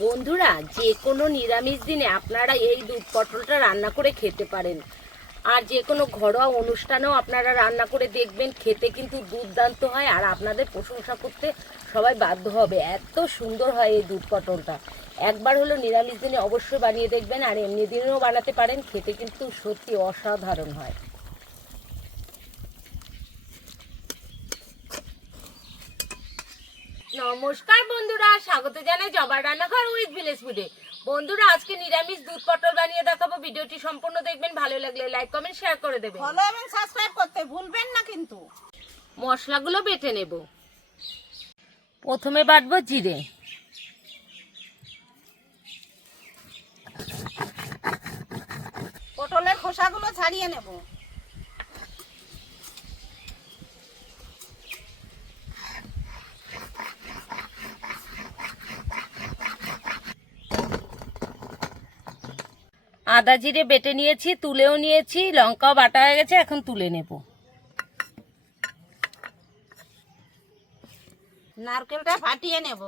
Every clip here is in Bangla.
বন্ধুরা, যে কোনো নিরামিষ দিনে আপনারা এই দুধ পটলটা রান্না করে খেতে পারেন। আর যে কোনো ঘরোয়া অনুষ্ঠানেও আপনারা রান্না করে দেখবেন, খেতে কিন্তু দুর্দান্ত হয়। আর আপনাদের প্রশংসা করতে সবাই বাধ্য হবে, এত সুন্দর হয় এই দুধ পটলটা। একবার হলো নিরামিষ দিনে অবশ্যই বানিয়ে দেখবেন, আর এমনি দিনেও বানাতে পারেন, খেতে কিন্তু সত্যি অসাধারণ হয়। নমস্কার বন্ধুরা, স্বাগত জানাই জবার রান্নাঘর উইথ ভিলেজ ফুডে। বন্ধুরা, আজকে নিরামিষ দুধ পটল বানিয়ে দেখাবো। ভিডিওটি সম্পূর্ণ দেখবেন, ভালো লাগলে লাইক কমেন্ট শেয়ার করে দেবেন। ফলো এবং সাবস্ক্রাইব করতে ভুলবেন না কিন্তু। মশলাগুলো বেটে নেব। প্রথমে বাটবো জিরে, পটলের খোসাগুলো ছাড়িয়ে নেব। আদা জিরে বেটে নিয়েছি, তুলেও নিয়েছি, লঙ্কাও বাটা হয়ে গেছে, এখন তুলে নেব। নারকেলটা ফাটিয়ে নেব।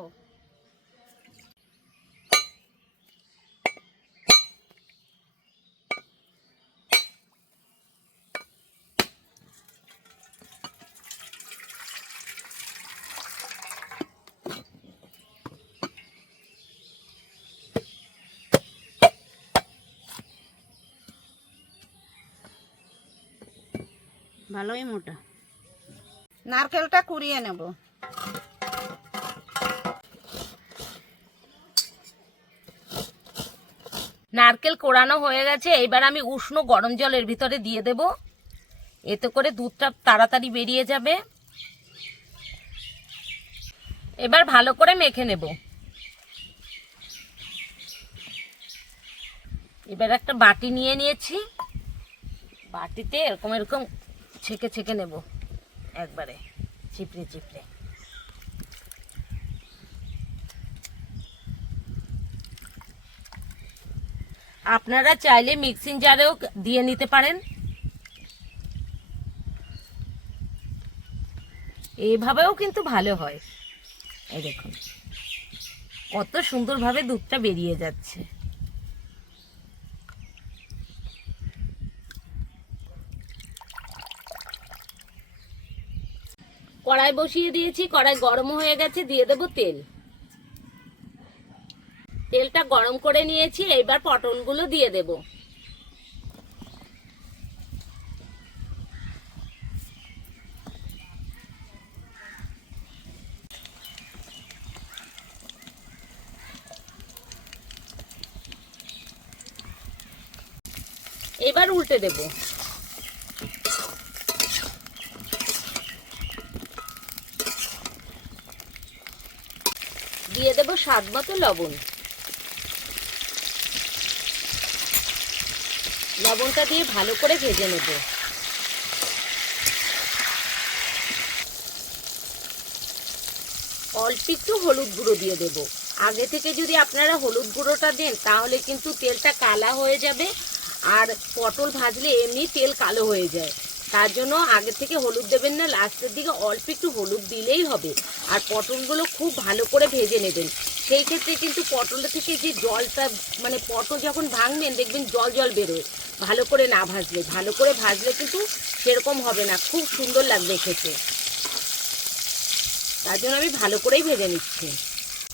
ভালোই মোটা। নারকেলটা কুড়িয়ে নেব। নারকেল কোড়ানো হয়ে গেছে, এবার আমি উষ্ণ গরম জলের ভিতরে দিয়ে দেব। এতে করে দুধটা তাড়াতাড়ি বেরিয়ে যাবে। এবার ভালো করে মেখে নেব। এবার একটা বাটি নিয়ে নিয়েছি, বাটিতে এরকম এরকম ছেঁকে ছেঁকে নেব, একবারে চিপড়ে চিপড়ে। আপনারা চাইলে মিক্সিং জারেও দিয়ে নিতে পারেন। এইভাবেও কিন্তু ভালো হয়। এই দেখুন কত সুন্দরভাবে দুধটা বেরিয়ে যাচ্ছে। কড়াই বসিয়ে দিয়েছি, কড়াই গরম হয়ে গেছে, দিয়ে দেব তেল। তেলটা গরম করে নিয়েছি, এইবার পটলগুলো দিয়ে দেব। এবার উল্টে দেব। দিয়ে দেব স্বাদ মতো লবণ। লবণটা দিয়ে ভালো করে ভেজে নেব। অল্প একটু হলুদ গুঁড়ো দিয়ে দেব। আগে থেকে যদি আপনারা হলুদ গুঁড়োটা দেন তাহলে কিন্তু তেলটা কালা হয়ে যাবে, আর পটল ভাজলে এমনি তেল কালো হয়ে যায়। তার জন্য আগে থেকে হলুদ দেবেন না, লাস্টের দিকে অল্প একটু হলুদ দিলেই হবে। আর পটলগুলো খুব ভালো করে ভেজে নেবেন। সেই ক্ষেত্রে কিন্তু পটলের থেকে যে জলটা, মানে পটল যখন ভাঙবেন দেখবেন জল জল বেরোয়, ভালো করে না ভাজলে। ভালো করে ভাজলে কিন্তু সেরকম হবে না, খুব সুন্দর লাগবে খেতে। তার জন্য আমি ভালো করেই ভেজে নিচ্ছি।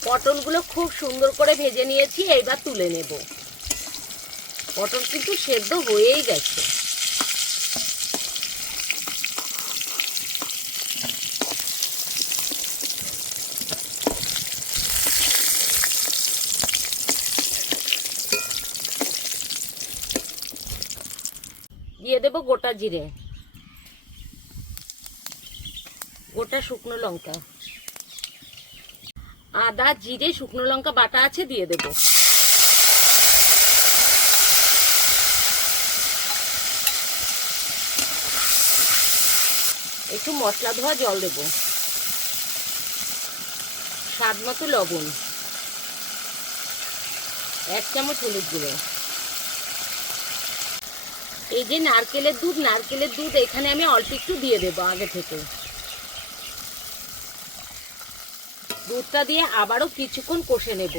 পটলগুলো খুব সুন্দর করে ভেজে নিয়েছি, এইবার তুলে নেব। পটল কিন্তু সেদ্ধ হয়েই গেছে। দিয়ে দেব গোটা জিরে, গোটা শুকনো লঙ্কা, আদা জিরে শুকনো লঙ্কা বাটা আছে, দিয়ে দেব। একটু মশলা ধোয়া জল দেব। স্বাদ মতো লবণ, 1 চামচ হলুদ গুঁড়ো। এই যে নারকেলের দুধ এখানে আমি অল্প একটু দিয়ে দেবো আগে থেকে। দুধটা দিয়ে আবারও কিছুক্ষণ কষে নেব।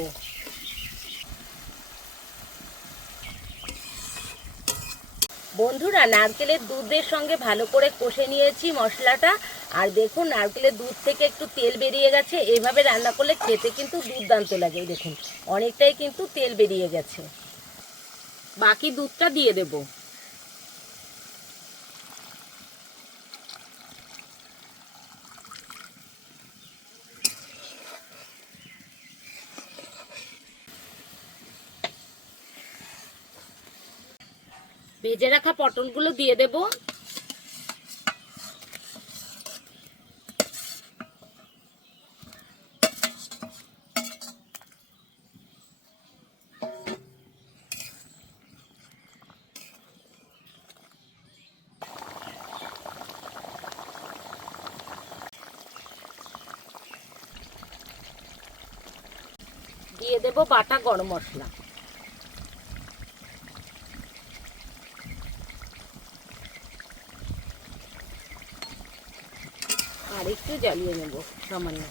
বন্ধুরা, নারকেলের দুধের সঙ্গে ভালো করে কষে নিয়েছি মশলাটা। আর দেখুন, নারকেলের দুধ থেকে একটু তেল বেরিয়ে গেছে। এইভাবে রান্না করলে খেতে কিন্তু দুর্দান্ত লাগে। দেখুন, অনেকটাই কিন্তু তেল বেরিয়ে গেছে। বাকি দুধটা দিয়ে দেব। ভেজে রাখা পটলগুলো দিয়ে দেব। দিয়ে দেব বাটা গরম মশলা। আর একটু জ্বালিয়ে নেব সামান্য।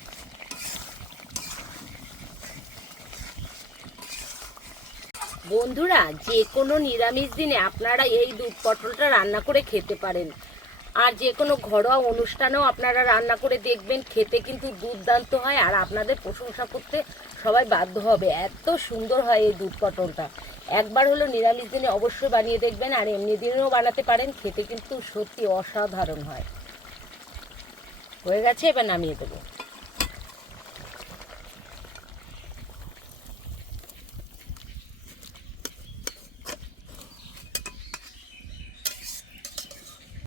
বন্ধুরা, যে কোনো নিরামিষ দিনে আপনারা এই দুধ পটলটা রান্না করে খেতে পারেন। আর যে কোনো ঘরোয়া অনুষ্ঠানেও আপনারা রান্না করে দেখবেন, খেতে কিন্তু দুর্দান্ত হয়। আর আপনাদের প্রশংসা করতে সবাই বাধ্য হবে, এত সুন্দর হয় এই দুধ পটলটা। একবার হলো নিরামিষ দিনে অবশ্যই বানিয়ে দেখবেন। আর এমনি দিনেও বানাতে পারেন, খেতে কিন্তু সত্যি অসাধারণ হয়। হয়ে গেছে, এবার নামিয়ে দেবো।